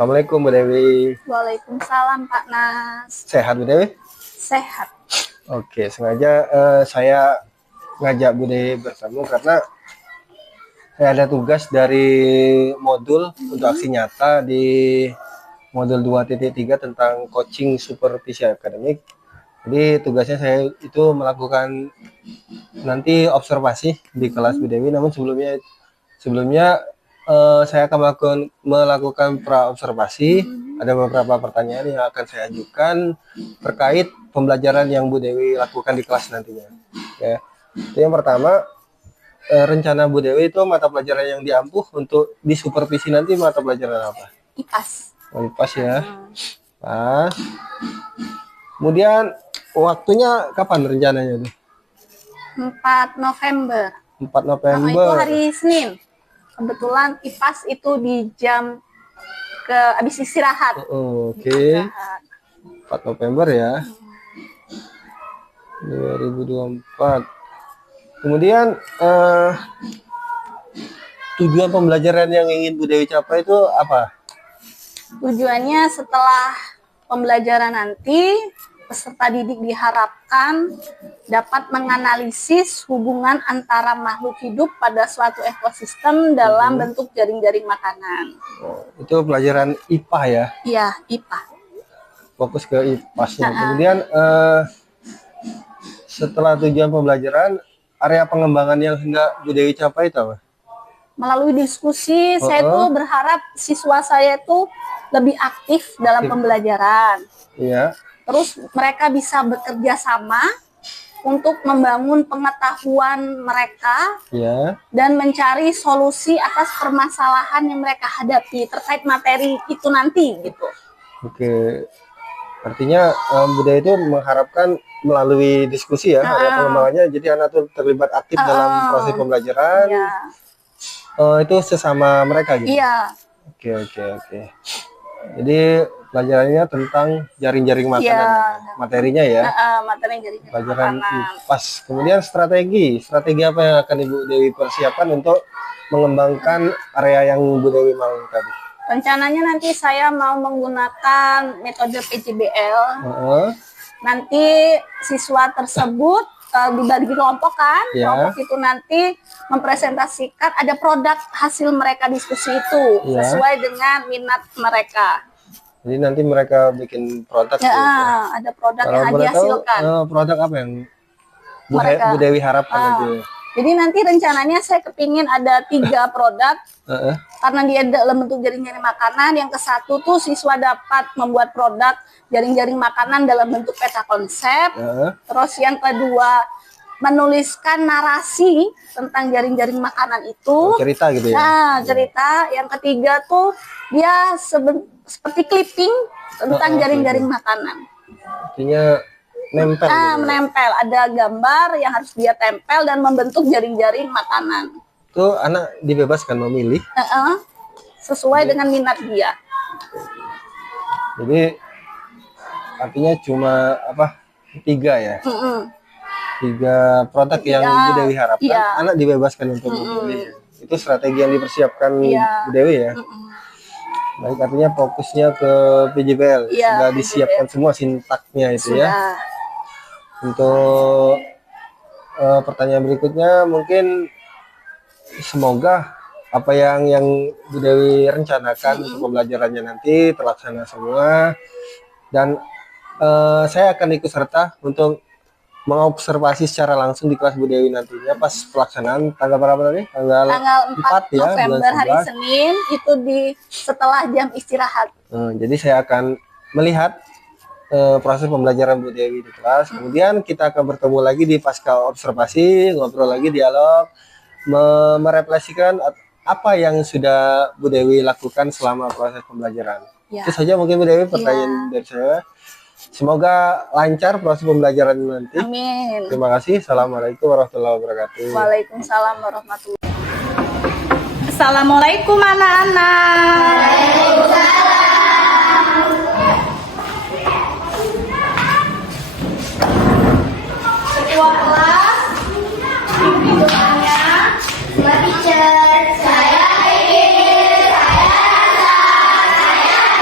Assalamualaikum Bu Dewi. Waalaikumsalam Pak Nas. Sehat Bu Dewi? Sehat. Oke, sengaja saya ngajak Bu Dewi bertemu karena saya ada tugas dari modul untuk aksi nyata di modul 2.3 tentang coaching supervisi akademik. Jadi tugasnya saya itu melakukan nanti observasi di kelas Bu Dewi, namun sebelumnya saya akan melakukan pra-observasi. Ada beberapa pertanyaan yang akan saya ajukan terkait pembelajaran yang Bu Dewi lakukan di kelas nantinya. Ya, itu yang pertama, rencana Bu Dewi itu mata pelajaran yang diampuh untuk di supervisi nanti mata pelajaran apa? IPAS. Oh, IPAS ya. Pas. Kemudian waktunya kapan rencananya tuh? 4 November. 4 Itu November. hari Senin. Kebetulan IPAS itu di jam habis istirahat. Oke. Istirahat. 4 November ya. 2024. Kemudian tujuan pembelajaran yang ingin Bu Dewi capai itu apa? Tujuannya setelah pembelajaran nanti, peserta didik diharapkan dapat menganalisis hubungan antara makhluk hidup pada suatu ekosistem dalam bentuk jaring-jaring makanan. Oh, itu pelajaran IPA ya? Iya, IPA. Fokus ke IPAS-nya. Kemudian setelah tujuan pembelajaran, area pengembangan yang hendak Bu Dewi capai itu apa? Melalui diskusi, saya tuh berharap siswa saya tuh lebih aktif dalam pembelajaran. Iya. Terus mereka bisa bekerja sama untuk membangun pengetahuan mereka dan mencari solusi atas permasalahan yang mereka hadapi terkait materi itu nanti gitu. Oke, artinya Bu Dewi itu mengharapkan melalui diskusi ya area pengembangannya, jadi anak tuh terlibat aktif dalam proses pembelajaran. Itu sesama mereka gitu. Iya. Oke. Jadi pelajarannya tentang jaring-jaring makanan, materinya ya. Materi jaring Pelajaran makanan. IPAS. Kemudian strategi apa yang akan Ibu Dewi persiapkan untuk mengembangkan area yang Bu Dewi mau tadi? Rencananya nanti saya mau menggunakan metode PJBL. Nanti siswa tersebut dibagi kelompok kan, kelompok itu nanti mempresentasikan ada produk hasil mereka diskusi itu sesuai dengan minat mereka. Jadi nanti mereka bikin produk. Ada produk yang dihasilkan. Produk apa yang Bu Dewi harapkan itu? Jadi nanti rencananya saya kepingin ada 3 produk. Karena dia dalam bentuk jaring-jaring makanan. Yang ke-1 tuh siswa dapat membuat produk jaring-jaring makanan dalam bentuk peta konsep. Terus yang kedua menuliskan narasi tentang jaring-jaring makanan itu. Cerita gitu ya? Nah, cerita. Yang ketiga tuh dia seperti clipping tentang jaring-jaring makanan. Artinya nempel. Menempel. Ada gambar yang harus dia tempel dan membentuk jaring-jaring makanan. Itu anak dibebaskan memilih. Sesuai dengan minat dia. Jadi artinya cuma 3 ya? 3 produk yang Bu Dewi harapkan, anak dibebaskan untuk memilih. Itu strategi yang dipersiapkan Bu Dewi ya? Baik, artinya fokusnya ke PJBL. Sudah disiapkan semua sintaknya itu ya? Untuk pertanyaan berikutnya, mungkin semoga apa yang Bu Dewi rencanakan untuk pembelajarannya nanti terlaksana semua. Dan saya akan ikut serta untuk mengobservasi secara langsung di kelas Bu Dewi nantinya pas pelaksanaan tanggal berapa tadi? Tanggal 4 ya, November hari Senin itu setelah jam istirahat. Jadi saya akan melihat proses pembelajaran Bu Dewi di kelas. Kemudian kita akan bertemu lagi di pasca observasi, ngobrol lagi, dialog, merefleksikan apa yang sudah Bu Dewi lakukan selama proses pembelajaran. Itu saja mungkin Bu Dewi pertanyaan dari saya. Semoga lancar proses pembelajaran nanti. Amin. Terima kasih. Assalamualaikum warahmatullahi wabarakatuh. Waalaikumsalam warahmatullahi wabarakatuh. Assalamualaikum anak-anak. Ketua kelas, doanya, Teacher, saya ingin, saya rasa, saya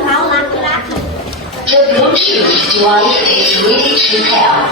Kau laki-laki. The Bluetooth device is ready to pair.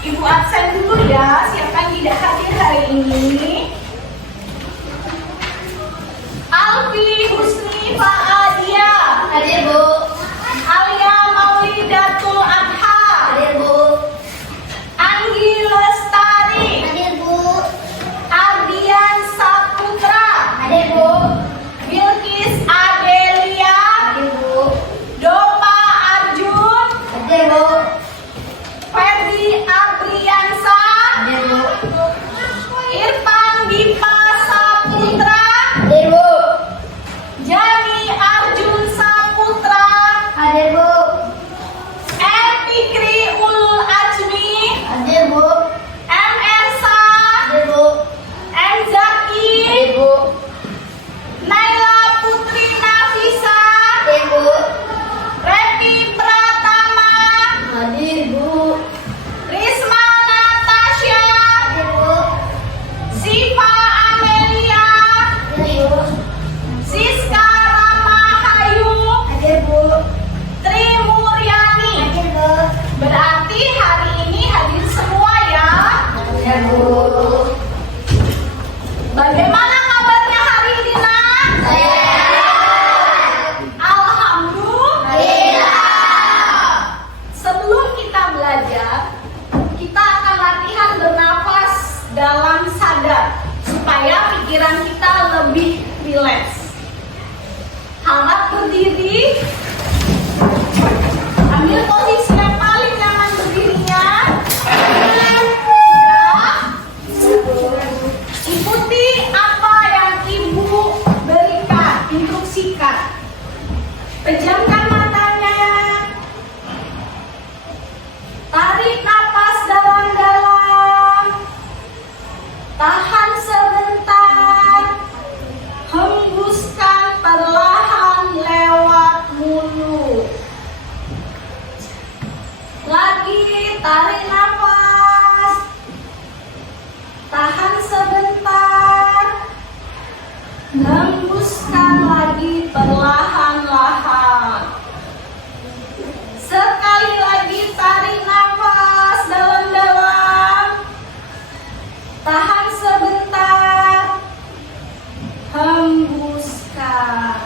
Ibu absen dulu ya, siapa yang tidak hadir hari ini? Alfi Husni Faadia. Hadir Bu. Alia Maulidatul Adha. Hadir Bu. Anggi Lestari. Hadir Bu. Ardian Saputra. Hadir Bu. Bilkis Adelia. Hadir Bu. Dopa Arjun. Hadir Bu. Ferdi Abriansa. Hadir Bu. Irfan Dipa Saputra. Hadir Bu. Jani Arjun Saputra. Hadir Bu. Fikri Ul Ajmi. Hadir Bu. M. Ersa. Hadir Bu. M. Zaki. Hadir Bu. Naila Putri Nafisa. Hadir Bu. Revi Pratama. Hadir Bu. Risma Natasha. Hadir Bu. Siva Amelia. Hadir Bu. Siska Ramahayu. Hadir Bu. Tri Muryani. Hadir Bu. Berarti hari ini hadir semua ya. Hadir Bu. Bagaimana kabarnya hari ini, Nak? Alhamdulillah. Sebelum kita belajar, kita akan latihan bernafas dalam sadar supaya pikiran kita lebih rileks. Harap berdiri. Ambil posisi yang paling nyaman berdirinya. Sudah. Ikuti apa yang ibu berikan, instruksikan. Pejamkan matanya. Tarik napas dalam-dalam. Tahan sebentar. Hembuskan perlahan lewat mulut. Lagi tarik napas. Tahan sebentar. Hembuskan lagi perlahan-lahan. Sekali lagi tarik nafas dalam-dalam. Tahan sebentar. Hembuskan.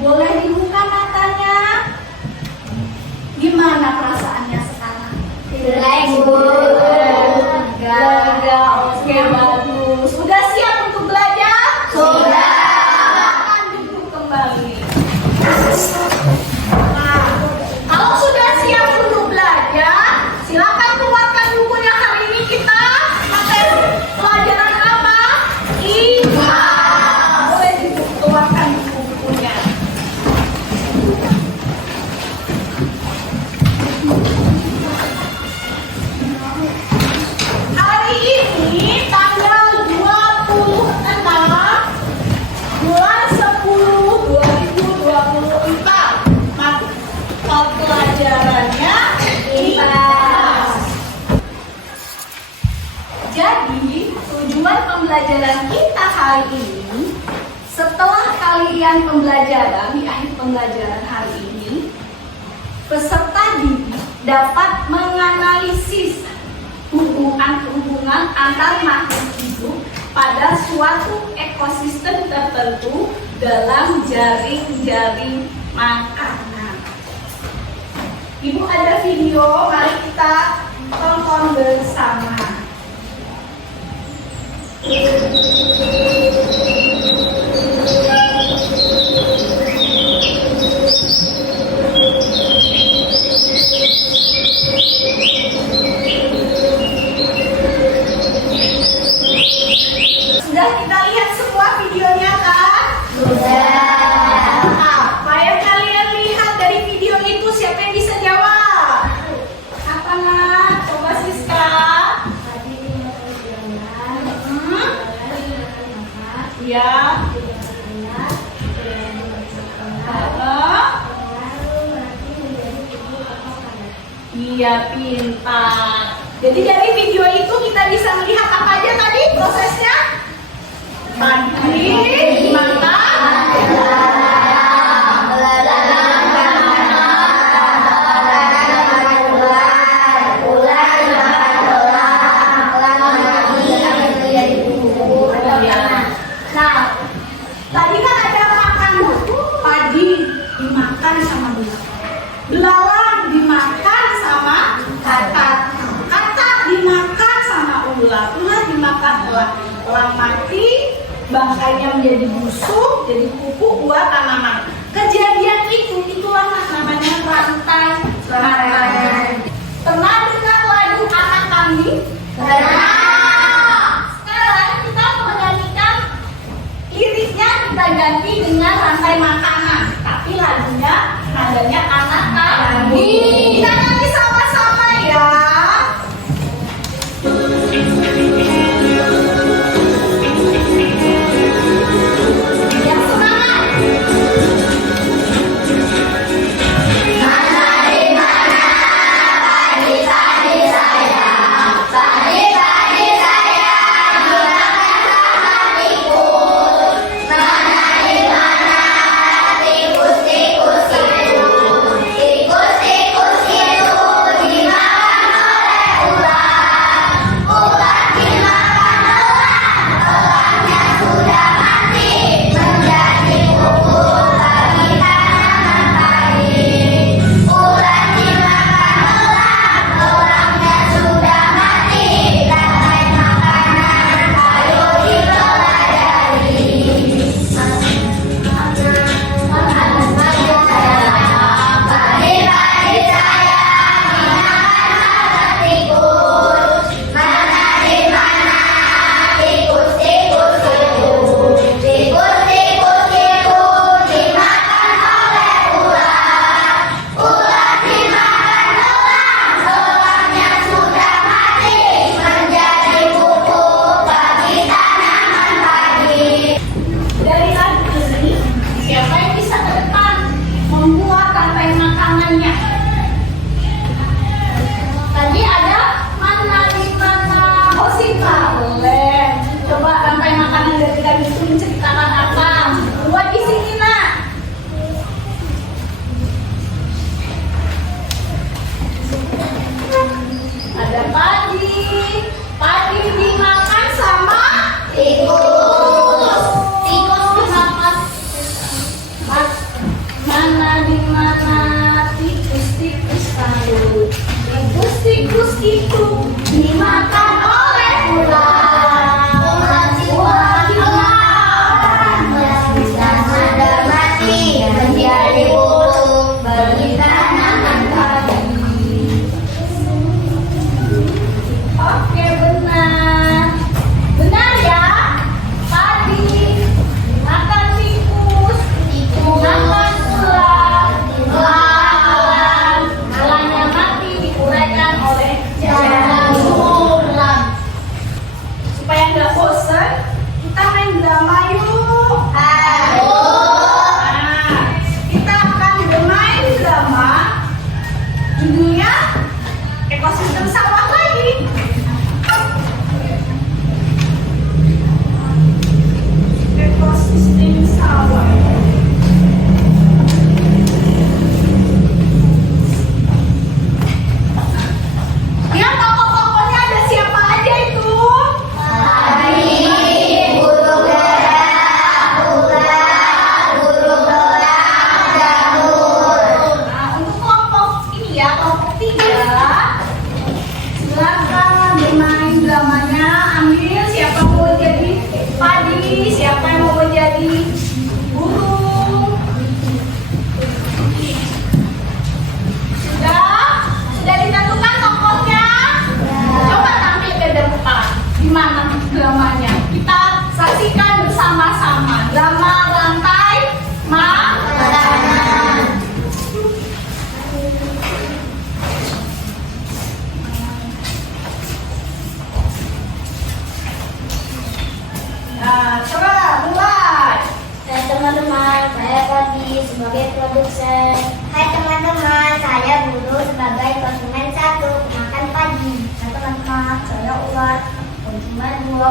Boleh dibuka matanya? Gimana perasaannya sekarang? Relax Bu. Lega, oke bagus. Sudah siap untuk belajar? Sudah. Silakan duduk kembali. hari ini, setelah kalian pembelajaran, di akhir pembelajaran hari ini, peserta didik dapat menganalisis hubungan antar makhluk hidup pada suatu ekosistem tertentu dalam jaring-jaring makanan. Ibu ada video, mari kita tonton bersama. Sudah kita lihat semua videonya kan? Sudah. Apa yang kalian lihat dari video itu? Siapa yang bisa jawab? Apa nak? Coba Siska. Ya. Iya, pintar. Jadi dari video itu kita bisa melihat apa aja tadi prosesnya? Pagi, makan, nah, tadi kan ada makan padi dimakan sama belalang dimakan sama katak, katak dimakan sama ular, ular dimakan elang mati, bangkainya menjadi busuk, jadi pupuk buat tanaman. Kejadian itulah namanya rantai makanan. Pernah dengar lagu anak kambing? Sekarang kita menggantikan liriknya, kita ganti dengan rantai makanan, tapi lagunya nadanya anak kambing. Kita nyanyi sama-sama ya. Yang semangat.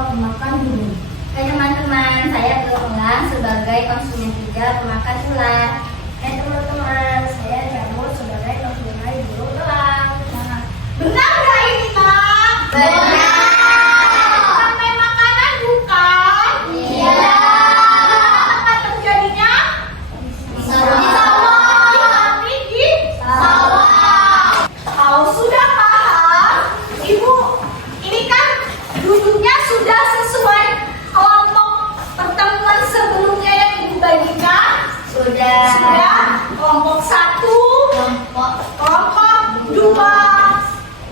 pemakan bumi. Hai teman-teman, saya Bella sebagai konsumen 3 pemakan ular. Hai teman-teman, saya Jamur sebagai konsumen burung elang. Benar nggak ini nak? Benar. Sampai makanan bukan? Iya. Apa terjadinya? Di sawah. Di sawah. Kalau sudah paham, Ibu, ini kan duduknya sudah sesuai kelompok pertemuan sebelumnya yang Ibu bagikan. Sudah. Sudah. Kelompok 1, kelompok 2,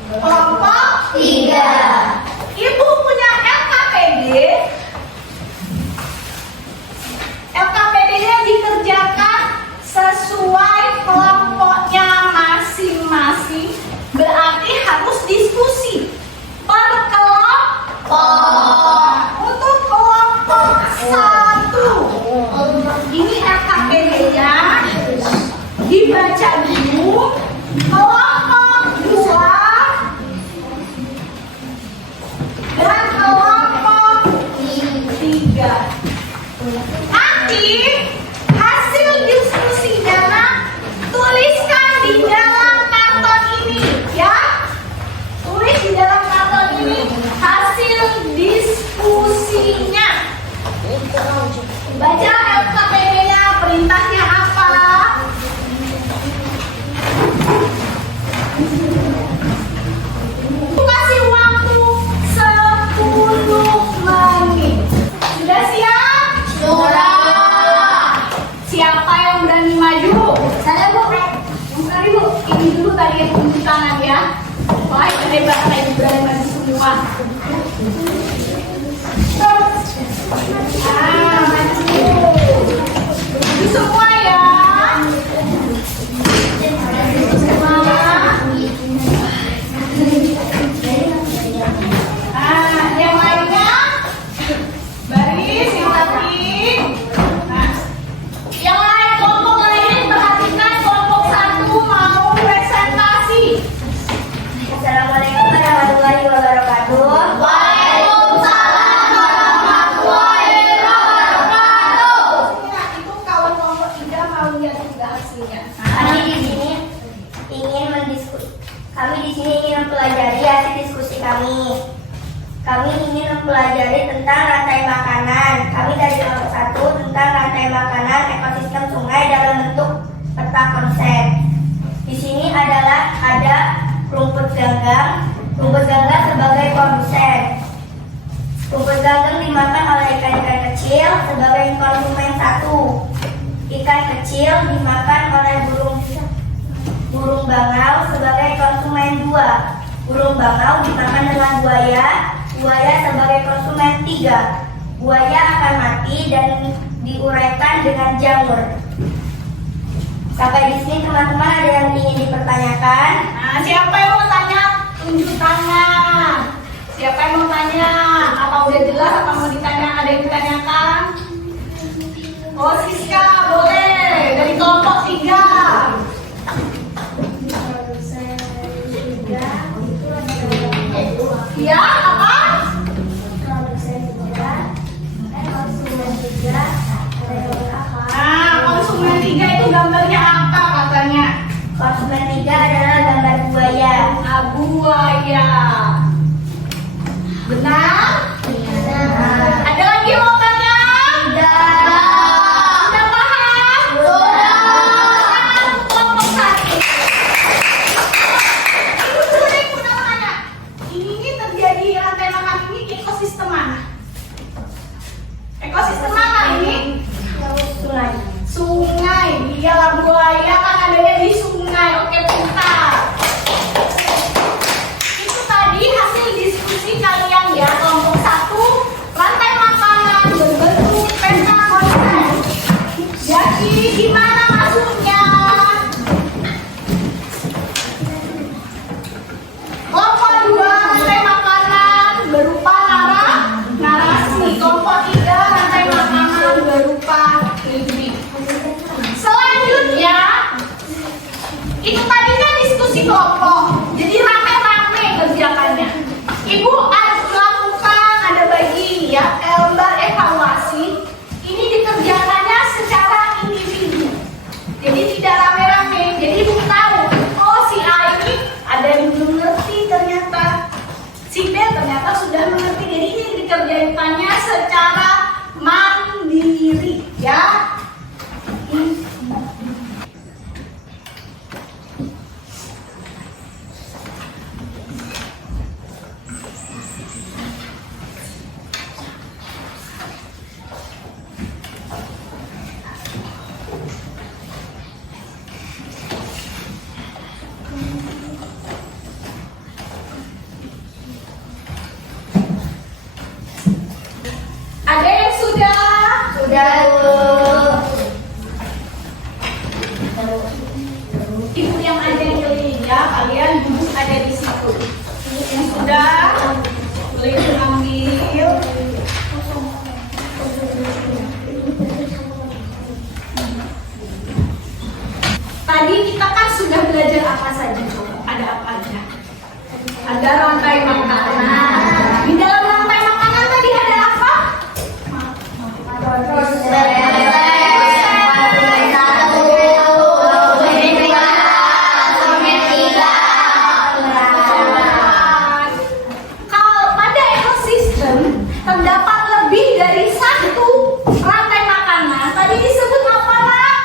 kelompok 3. Ibu punya LKPD. LKPD-nya dikerjakan sesuai kelompoknya masing-masing. Berarti harus diskusi per kelompok. Untuk kelompok 1, ini LKPD-nya dibaca dulu. Kelompok 2 dan kelompok 3. Nanti hasil diskusinya nak, tuliskan di dalam karton ini ya. Tulis di dalam karton ini hasil diskusinya. Baca LKPD-nya, perintahnya apa? Kasih waktu 10 menit. Sudah siap? Sudah. Siapa yang berani maju? Saya Bu. Mari Bu, ini dulu tadi yang tunjuk tangan ya. Wah, hebat, Ibu berani maju semua. Maju. Maju semua ya. Yang lainnya baris yang tadi. Yang lain, kelompok lain perhatikan, kelompok 1 mau presentasi. Assalamualaikum warahmatullahi wabarakatuh. Waalaikumsalam warahmatullahi wabarakatuh. Nah, itu kawan kelompok 3 mau lihat juga hasilnya. Kami di sini ingin mempelajari hasil diskusi kami. Kami ingin mempelajari tentang rantai makanan. Kami dari kelompok 1 tentang rantai makanan ekosistem sungai dalam bentuk peta konsep. Di sini ada rumput ganggang sebagai produsen. Rumput ganggang dimakan oleh ikan-ikan kecil sebagai konsumen 1. Ikan kecil dimakan oleh burung bangau sebagai konsumen 2. Burung bangau dimakan dengan buaya sebagai konsumen 3. Buaya akan mati dan diuraikan dengan jamur. Sampai di sini teman-teman ada yang ingin dipertanyakan? Nah, siapa yang mau tanya? Tunjuk tangan. Siapa yang mau tanya? Apa udah jelas? Apa mau ditanya? Ada yang ditanyakan? Oh, Siska, boleh. Dari kelompok 3. Ya, apa? Nah, konsumen 3 itu gambarnya apa katanya? Konsumen 3 adalah gambar buaya. Buaya. Benar? Ada lagi yang mau tanya? Sudah paham? Kelompok 1. Ibu mau tanya. Ini terjadi rantai makan ini ekosistem mana? Ekosistem mana ini? Sungai. Sungai. Iyalah, buaya kan adanya di sungai. Oke, pintar. Itu tadi hasil diskusi kalian ya. Kelompok 1, rantai makanan berbentuk peta konsep. Jadi gimana masuknya? Kelompok 2, rantai makanan berupa narasi. Kelompok 3, rantai makanan berupa kritik. Selanjutnya, itu tadi kan diskusi kelompok. Jadi rame-rame kerjakannya. Ibu ada lakukan, ada bagi Ya, kalian duduk aja di situ. Yang sudah boleh diambil. Tadi kita kan sudah belajar apa saja, coba? Ada apa aja? Ada rantai makanan. Di dalam rantai makanan tadi ada apa? Kalau pada ekosistem terdapat lebih dari satu rantai makanan, tadi disebut apa, Nak?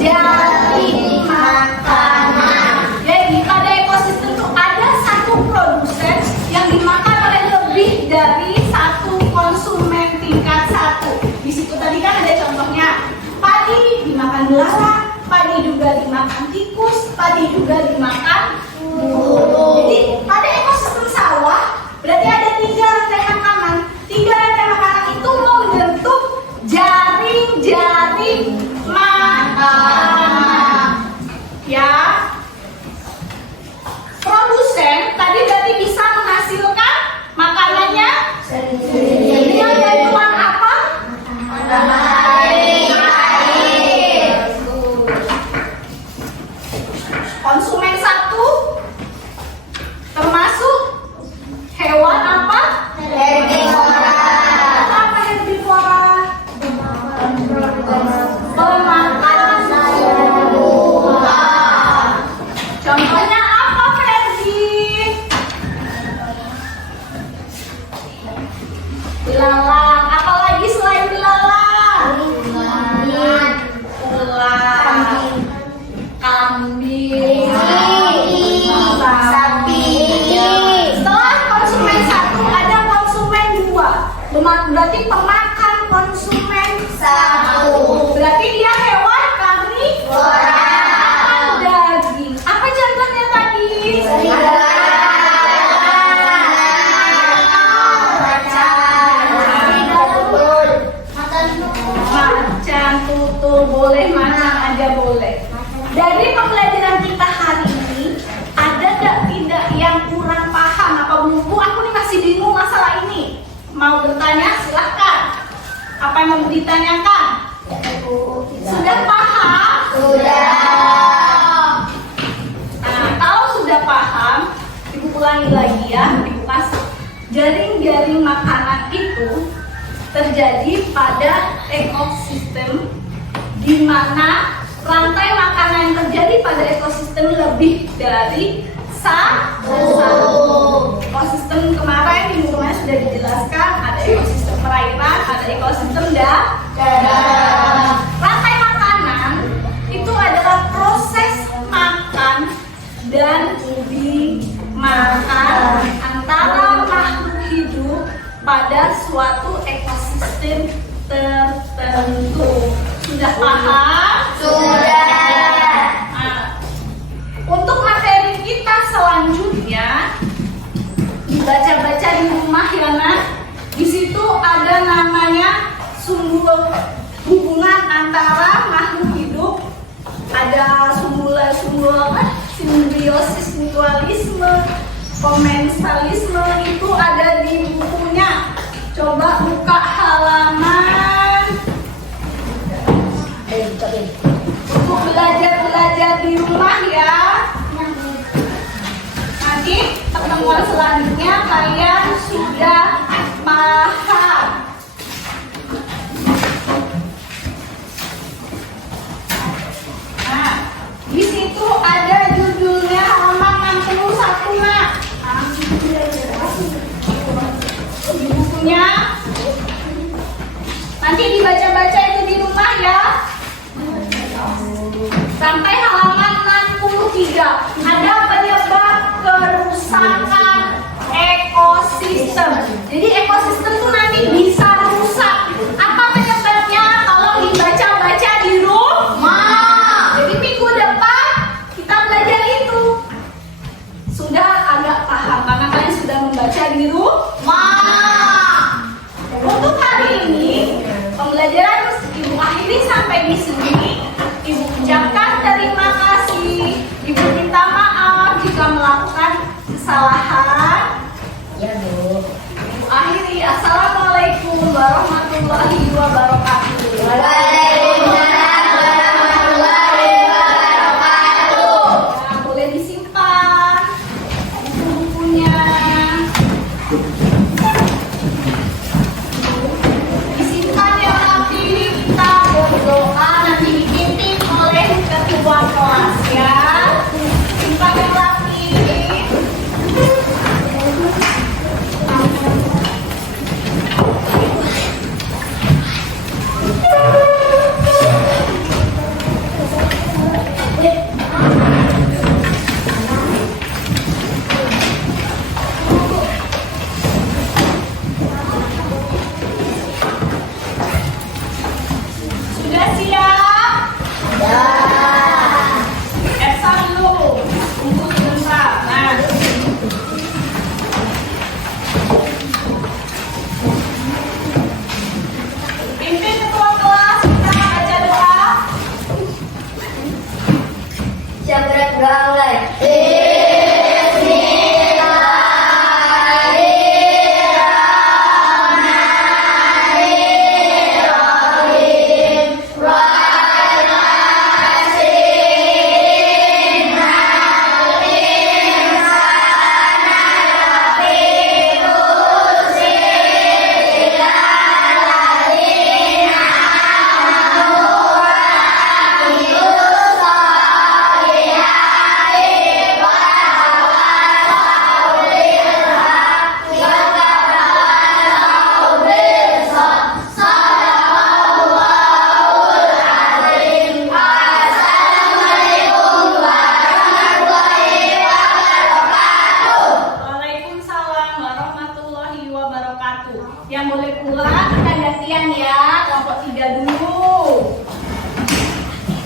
Jaring makanan. Jadi pada ekosistem itu ada satu produsen yang dimakan oleh lebih dari satu konsumen tingkat satu. Di situ tadi kan ada contohnya, padi dimakan belalang, padi juga dimakan tikus, padi juga dimakan burung. Jadi pada ekosistem sawah berarti ada 3 rantai makanan. 3 rantai makanan itu membentuk jaring-jaring makanan. Ya. Produsen tadi berarti bisa menghasilkan makanannya dengan bantuan apa? Air. Konsumen satu termasuk hewan apa? Herbivora. Apa herbivora? Pemakan buah. Contohnya apa, Ferdi? Belalang. Apalagi selain belalang? Ular, kambing, sapi. Setelah konsumen satu ada konsumen dua. Berarti pemakan konsumen satu. Berarti dia hewan karnivora. Makan daging. Apa contohnya tadi? Macan, tutul, boleh macan aja boleh. Dari pembelajaran kita hari ini, ada tidak yang kurang paham? Apa Bu, aku nih masih bingung masalah ini. Mau bertanya silahkan. Apa yang mau ditanyakan? Sudah paham? Sudah. Nah, kalau sudah paham, Ibu ulangi lagi ya. Ibu kasih. Jaring-jaring makanan itu terjadi pada ekosistem di mana rantai makanan yang terjadi pada ekosistem lebih dari satu. Ekosistem kemarin minggu kemarin sudah dijelaskan, ada ekosistem perairan, ada ekosistem darat. Rantai makanan itu adalah proses makan dan dimakan antara makhluk hidup pada suatu ekosistem tertentu. Sudah paham? Sudah. Nah, untuk materi kita selanjutnya dibaca-baca di rumah ya, Nak. Di situ ada namanya sumber hubungan antara makhluk hidup. Ada sumber simbiosis, mutualisme, komensalisme, itu ada di bukunya. Coba buka halaman. Untuk belajar di rumah ya. Nanti pertemuan selanjutnya kalian sudah paham. Nah, di situ ada judulnya halaman 61, Nak. Di bukunya nanti dibaca-baca itu di rumah ya. Sampai halaman 63 ada penyebab kerusakan ekosistem. Jadi ekosistem tuh nanti bisa rusak. Apa penyebabnya? Kalau dibaca-baca di rumah. Jadi minggu depan kita belajar itu. Sudah agak paham karena kalian sudah membaca di rumah. Untuk hari ini pembelajaran Ibu akhiri sampai di sini. Ibu ucapkan terima kasih. Siap berat berdoa mulai. Waalaikumsalam warahmatullahi wabarakatuh. Yang boleh pulang kita gantian ya, kelompok 3 dulu.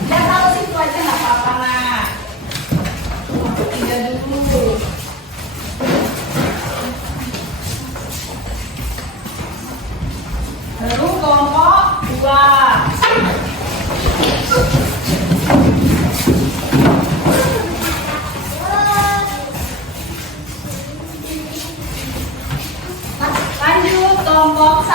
Ya kalau situ aja nggak apa-apa lah. Kelompok 3 dulu. Baru kelompok 2. Lanjut kelompok 1.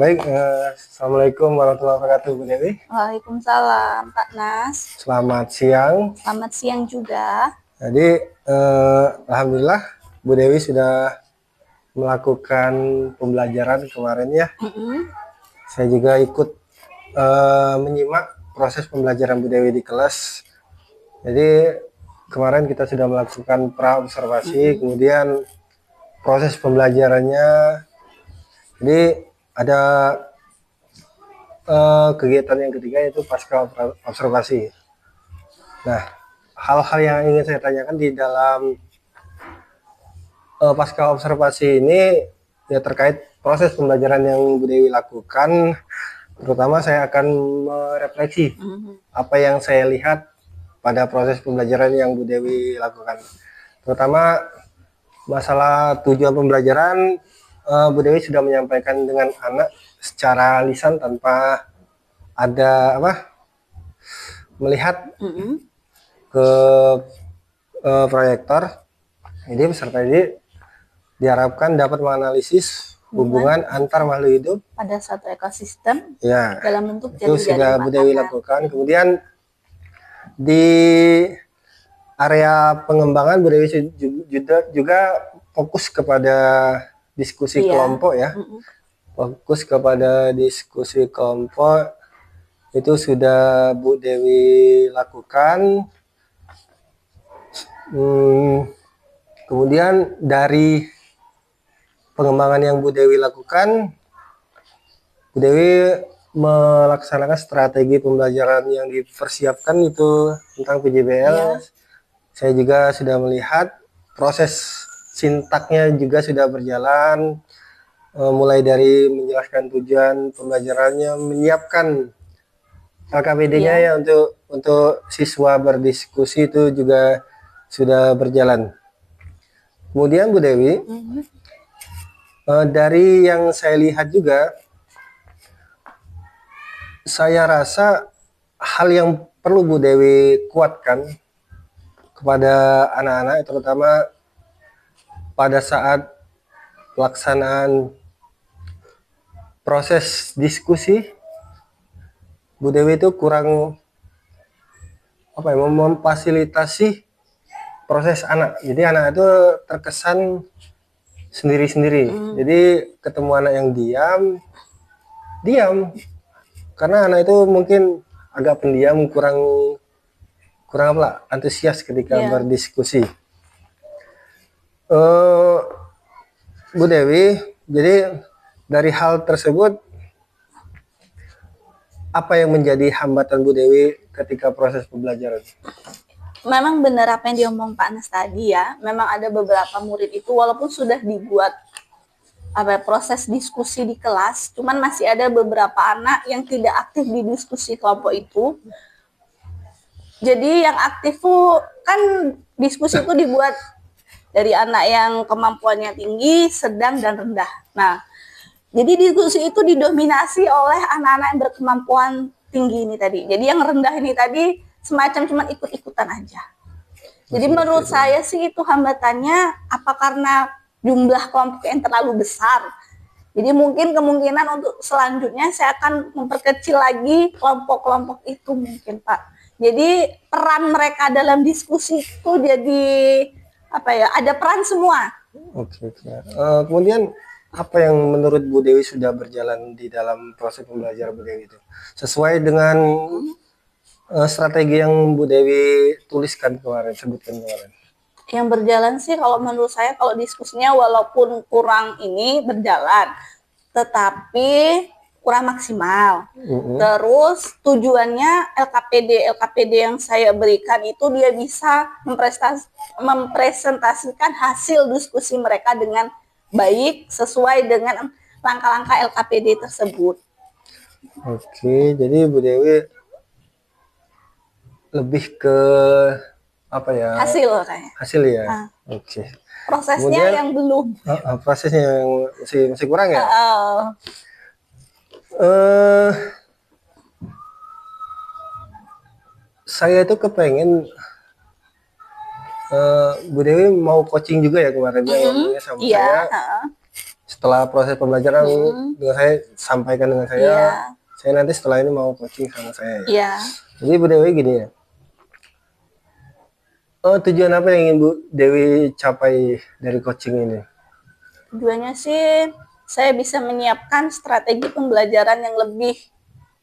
Baik, Assalamualaikum warahmatullahi wabarakatuh, Bu Dewi. Waalaikumsalam Pak Nas. Selamat siang. Selamat siang juga. Jadi, alhamdulillah Bu Dewi sudah melakukan pembelajaran kemarin ya. Saya juga ikut menyimak proses pembelajaran Bu Dewi di kelas. Jadi kemarin kita sudah melakukan pra-observasi, kemudian proses pembelajarannya. Jadi ada kegiatan yang ketiga yaitu pasca observasi. Nah, hal-hal yang ingin saya tanyakan di dalam pasca observasi ini ya terkait proses pembelajaran yang Bu Dewi lakukan. Terutama saya akan merefleksi apa yang saya lihat pada proses pembelajaran yang Bu Dewi lakukan. Terutama masalah tujuan pembelajaran, Bu Dewi sudah menyampaikan dengan anak secara lisan tanpa ada melihat ke proyektor. Jadi peserta ini diharapkan dapat menganalisis hubungan antar makhluk hidup Pada satu ekosistem ya, dalam bentuk itu sudah Bu Dewi lakukan. Kemudian di area pengembangan Bu Dewi juga fokus kepada diskusi kelompok ya. Fokus kepada diskusi kelompok itu sudah Bu Dewi lakukan. Kemudian dari pengembangan yang Bu Dewi lakukan, Bu Dewi melaksanakan strategi pembelajaran yang dipersiapkan itu tentang PJBL. Saya juga sudah melihat proses sintaknya juga sudah berjalan, mulai dari menjelaskan tujuan pembelajarannya, menyiapkan LKPD-nya ya untuk siswa berdiskusi itu juga sudah berjalan. Kemudian Bu Dewi, dari yang saya lihat juga, saya rasa hal yang perlu Bu Dewi kuatkan kepada anak-anak, terutama pada saat pelaksanaan proses diskusi, Bu Dewi itu kurang memfasilitasi proses anak. Jadi anak itu terkesan sendiri-sendiri. Jadi ketemu anak yang diam, karena anak itu mungkin agak pendiam, kurang antusias ketika berdiskusi. Bu Dewi, jadi dari hal tersebut apa yang menjadi hambatan Bu Dewi ketika proses pembelajaran? Memang benar apa yang diomong Pak Anas tadi ya. Memang ada beberapa murid itu walaupun sudah dibuat proses diskusi di kelas, cuman masih ada beberapa anak yang tidak aktif di diskusi kelompok itu. Jadi yang aktif tuh kan diskusi itu dibuat dari anak yang kemampuannya tinggi, sedang, dan rendah. Nah, jadi diskusi itu didominasi oleh anak-anak yang berkemampuan tinggi ini tadi. Jadi yang rendah ini tadi semacam cuma ikut-ikutan aja. Jadi menurut saya sih itu hambatannya apa karena jumlah kelompok yang terlalu besar. Jadi mungkin kemungkinan untuk selanjutnya saya akan memperkecil lagi kelompok-kelompok itu mungkin Pak. Jadi peran mereka dalam diskusi itu jadi ada peran semua. Oke. Kemudian apa yang menurut Bu Dewi sudah berjalan di dalam proses pembelajaran Bu Dewi itu? Sesuai dengan strategi yang Bu Dewi tuliskan kemarin, sebutkan kemarin. Yang berjalan sih kalau menurut saya kalau diskusinya walaupun kurang ini berjalan, tetapi kurang maksimal. Terus tujuannya LKPD yang saya berikan itu dia bisa mempresentasikan hasil diskusi mereka dengan baik sesuai dengan langkah-langkah LKPD tersebut. Oke, jadi Bu Dewi lebih ke hasil kayaknya. Hasil ya. Oke. Prosesnya yang belum. Prosesnya yang masih kurang ya. Saya tuh kepengen Bu Dewi mau coaching juga ya kemarin sama saya. Setelah proses pembelajaran dengan saya sampaikan dengan saya, saya nanti setelah ini mau coaching sama saya. Jadi Bu Dewi gini ya. Tujuan apa yang ingin Bu Dewi capai dari coaching ini? Tujuannya sih saya bisa menyiapkan strategi pembelajaran yang lebih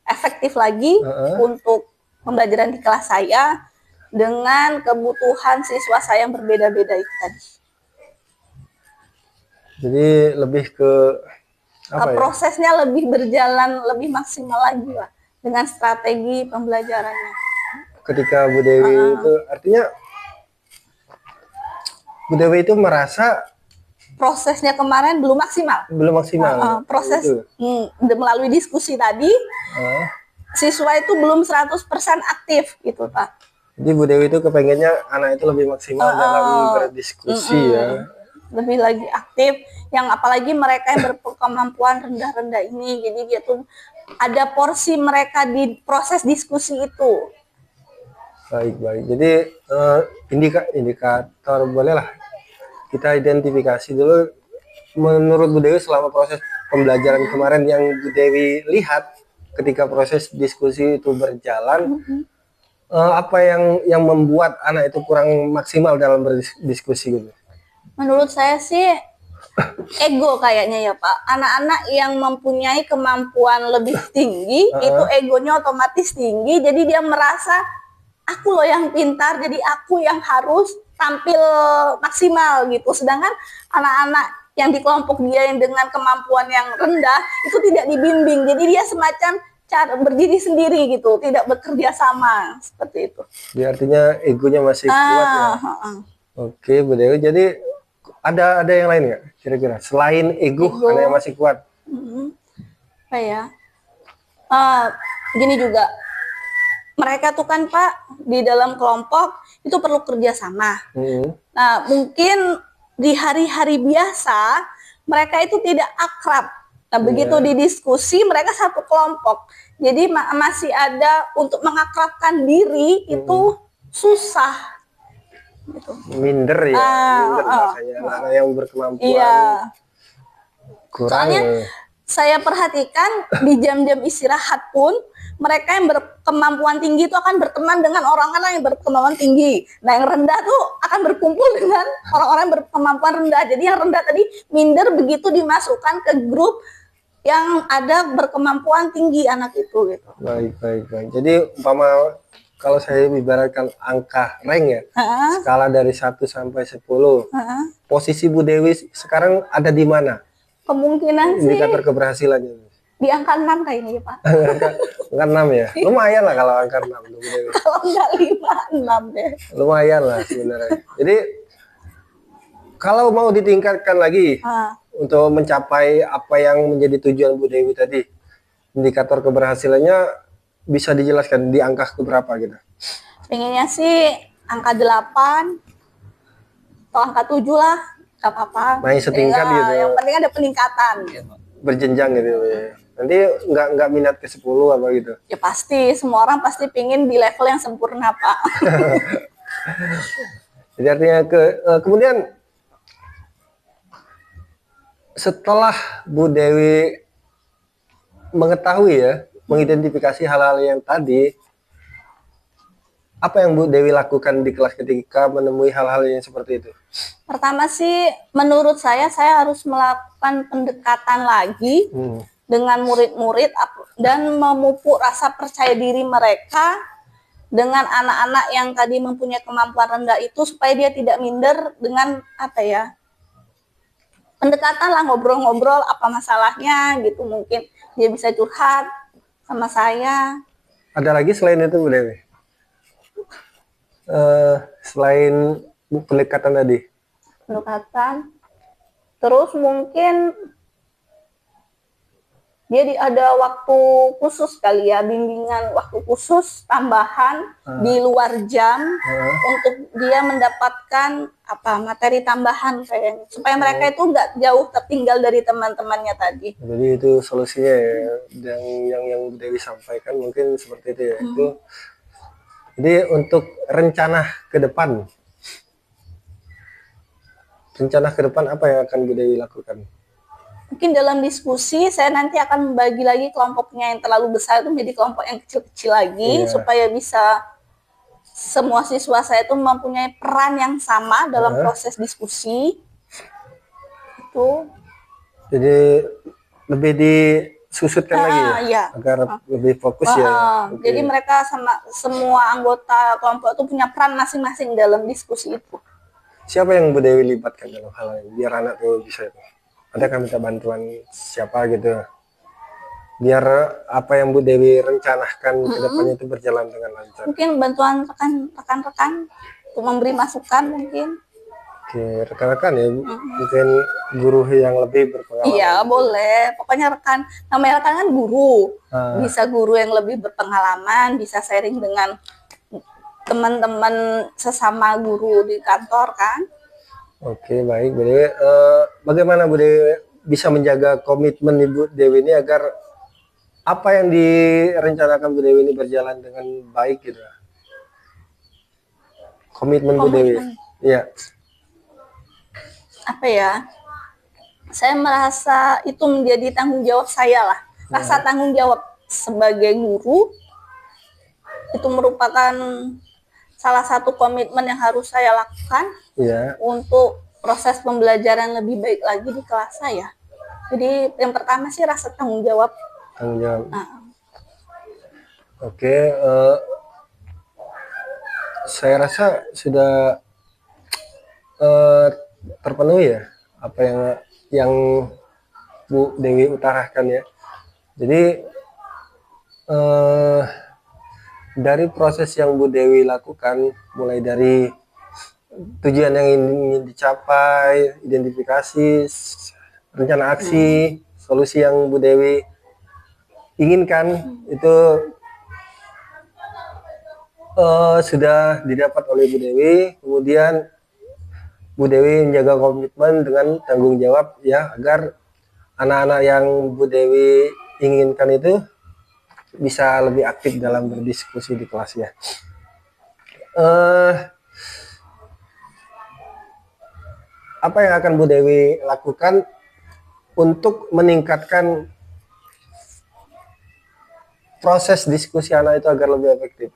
efektif lagi untuk pembelajaran di kelas saya dengan kebutuhan siswa saya yang berbeda-beda itu tadi. Jadi lebih ke prosesnya lebih berjalan lebih maksimal lagi lah dengan strategi pembelajarannya. Ketika Bu Dewi itu artinya Bu Dewi itu merasa prosesnya kemarin belum maksimal. Proses melalui diskusi tadi, siswa itu belum 100% aktif gitu Pak. Jadi Bu Dewi itu kepengennya anak itu lebih maksimal dalam berdiskusi ya. Lebih lagi aktif, yang apalagi mereka yang berkemampuan rendah-rendah ini, jadi dia tuh ada porsi mereka di proses diskusi itu. Baik. Jadi indikator bolehlah kita identifikasi dulu menurut Bu Dewi selama proses pembelajaran kemarin yang Bu Dewi lihat ketika proses diskusi itu berjalan, apa yang membuat anak itu kurang maksimal dalam berdiskusi gitu? Menurut saya sih ego kayaknya ya Pak. Anak-anak yang mempunyai kemampuan lebih tinggi itu egonya otomatis tinggi, jadi dia merasa aku loh yang pintar, jadi aku yang harus tampil maksimal gitu. Sedangkan anak-anak yang di kelompok dia yang dengan kemampuan yang rendah itu tidak dibimbing, jadi dia semacam cara berdiri sendiri gitu, tidak bekerja sama seperti itu. Jadi artinya egonya masih kuat ya. Oke Bu Dewi, jadi ada yang lain nggak kira-kira selain ego anak yang masih kuat? Gini juga, mereka tuh kan Pak di dalam kelompok itu perlu kerjasama. Nah mungkin di hari-hari biasa mereka itu tidak akrab. Nah begitu di diskusi mereka satu kelompok, jadi masih ada untuk mengakrabkan diri itu susah. Gitu. Minder ya, anak yang berkemampuan kurang. Soalnya saya perhatikan di jam-jam istirahat pun mereka yang berkemampuan tinggi itu akan berteman dengan orang-orang yang berkemampuan tinggi. Nah yang rendah tuh akan berkumpul dengan orang-orang yang berkemampuan rendah. Jadi yang rendah tadi minder begitu dimasukkan ke grup yang ada berkemampuan tinggi anak itu gitu. Baik. Jadi umpama kalau saya ibaratkan angka rank ya, skala dari 1 sampai 10, posisi Bu Dewi sekarang ada di mana? Kemungkinan sih indikator keberhasilannya. Di angka 6 kayaknya ya, Pak. Angka 6 ya. Lumayan lah kalau angka 6 Bu Dewi. Kalau nggak 5, 6 deh. Lumayan lah sebenarnya. Jadi kalau mau ditingkatkan lagi untuk mencapai apa yang menjadi tujuan Bu Dewi tadi, indikator keberhasilannya bisa dijelaskan di angka berapa gitu? Pengennya sih angka 8 atau angka 7 lah, nggak apa-apa. Main setingkat Ya, gitu. yang penting ada peningkatan gitu. Berjenjang gitu ya. Nanti nggak minat ke 10 apa gitu. Ya pasti, semua orang pasti pingin di level yang sempurna, Pak. Jadi artinya kemudian setelah Bu Dewi mengetahui ya, mengidentifikasi hal-hal yang tadi, apa yang Bu Dewi lakukan di kelas ketika menemui hal-hal yang seperti itu? Pertama sih, menurut saya harus melakukan pendekatan lagi dengan murid-murid dan memupuk rasa percaya diri mereka dengan anak-anak yang tadi mempunyai kemampuan rendah itu, supaya dia tidak minder dengan apa ya, pendekatan lah, ngobrol-ngobrol apa masalahnya gitu, mungkin dia bisa curhat sama saya. Ada lagi selain itu Bu Dewi? Selain pendekatan tadi? Pendekatan, terus mungkin dia ada waktu khusus kali ya, bimbingan waktu khusus tambahan di luar jam untuk dia mendapatkan apa materi tambahan kayaknya, supaya mereka itu nggak jauh tertinggal dari teman-temannya tadi. Jadi itu solusinya ya, yang Bu Dewi sampaikan mungkin seperti itu ya. Itu jadi untuk rencana ke depan apa yang akan Bu Dewi lakukan? Mungkin dalam diskusi saya nanti akan membagi lagi kelompoknya yang terlalu besar itu menjadi kelompok yang kecil-kecil lagi, supaya bisa semua siswa saya itu mempunyai peran yang sama dalam proses diskusi. Itu. Jadi lebih disusutkan lagi ya, agar lebih fokus ya. Jadi mereka sama semua anggota kelompok itu punya peran masing-masing dalam diskusi itu. Siapa yang Bu Dewi libatkan dalam hal ini biar anak tuh bisa itu? Ada minta bantuan siapa gitu? Biar apa yang Bu Dewi rencanakan ke depannya itu berjalan dengan lancar. Mungkin bantuan rekan-rekan untuk memberi masukan mungkin. Oke, rekan-rekan ya, mungkin guru yang lebih berpengalaman. Iya, boleh. Pokoknya namanya rekan kan guru. Bisa guru yang lebih berpengalaman, bisa sharing dengan teman-teman sesama guru di kantor kan. Oke, baik Bu Dewi. Bagaimana Bu Dewi bisa menjaga komitmen Ibu Dewi ini agar apa yang direncanakan Bu Dewi ini berjalan dengan baik gitu? Komitmen Bu Dewi. Iya. Apa ya? Saya merasa itu menjadi tanggung jawab saya lah. Rasa tanggung jawab sebagai guru itu merupakan salah satu komitmen yang harus saya lakukan untuk proses pembelajaran lebih baik lagi di kelas saya. Jadi yang pertama sih rasa tanggung jawab. Tanggung jawab. Oke, saya rasa sudah terpenuhi ya apa yang Bu Dewi utarakan ya. Jadi dari proses yang Bu Dewi lakukan, mulai dari tujuan yang ingin dicapai, identifikasi, rencana aksi, solusi yang Bu Dewi inginkan, itu sudah didapat oleh Bu Dewi. Kemudian Bu Dewi menjaga komitmen dengan tanggung jawab ya, agar anak-anak yang Bu Dewi inginkan itu bisa lebih aktif dalam berdiskusi di kelas ya. Apa yang akan Bu Dewi lakukan untuk meningkatkan proses diskusi anak itu agar lebih efektif?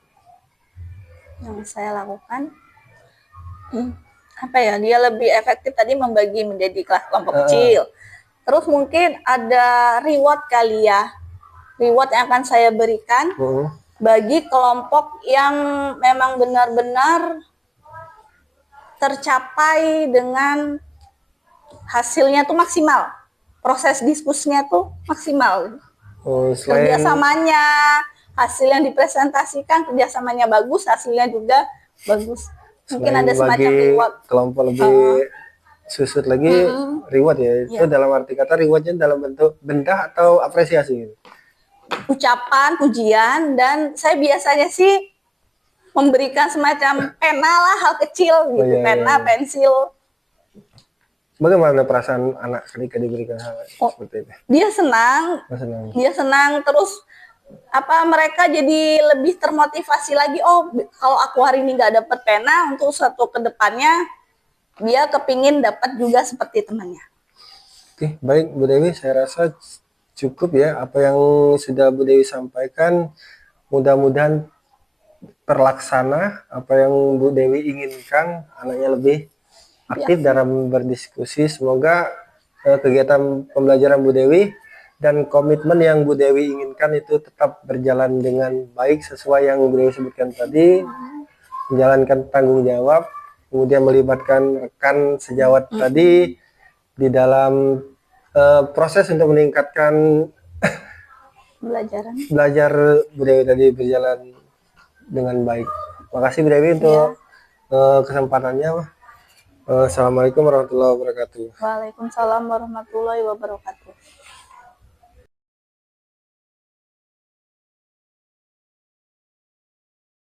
Yang saya lakukan apa ya, dia lebih efektif tadi membagi menjadi kelas kelompok kecil. Terus mungkin ada reward kali ya, reward yang akan saya berikan bagi kelompok yang memang benar-benar tercapai dengan hasilnya tuh maksimal, proses diskusinya tuh maksimal. Oh, selain Kerjasamanya, hasil yang dipresentasikan, kerjasamanya bagus, hasilnya juga bagus. Mungkin selain ada semacam bagi reward. kelompok lebih susut lagi reward ya. Itu dalam arti kata rewardnya dalam bentuk benda atau apresiasi gitu. Ucapan, pujian, dan saya biasanya sih memberikan semacam pena lah, hal kecil gitu, iya, pena, iya. pensil. Bagaimana perasaan anak ketika diberikan hal seperti itu? Dia senang, Oh, senang. dia senang, terus mereka jadi lebih termotivasi lagi. Oh, kalau aku hari ini nggak dapet pena, untuk suatu kedepannya dia kepingin dapat juga seperti temannya. Oke, baik Bu Dewi, saya rasa cukup ya apa yang sudah Bu Dewi sampaikan. Mudah-mudahan terlaksana apa yang Bu Dewi inginkan, anaknya lebih aktif dalam berdiskusi. Semoga kegiatan pembelajaran Bu Dewi dan komitmen yang Bu Dewi inginkan itu tetap berjalan dengan baik sesuai yang Bu Dewi sebutkan tadi, menjalankan tanggung jawab, kemudian melibatkan rekan sejawat tadi di dalam proses untuk meningkatkan belajar Bu Dewi tadi berjalan dengan baik. Makasih Bu Dewi untuk kesempatannya. Assalamualaikum warahmatullahi wabarakatuh. Waalaikumsalam warahmatullahi wabarakatuh.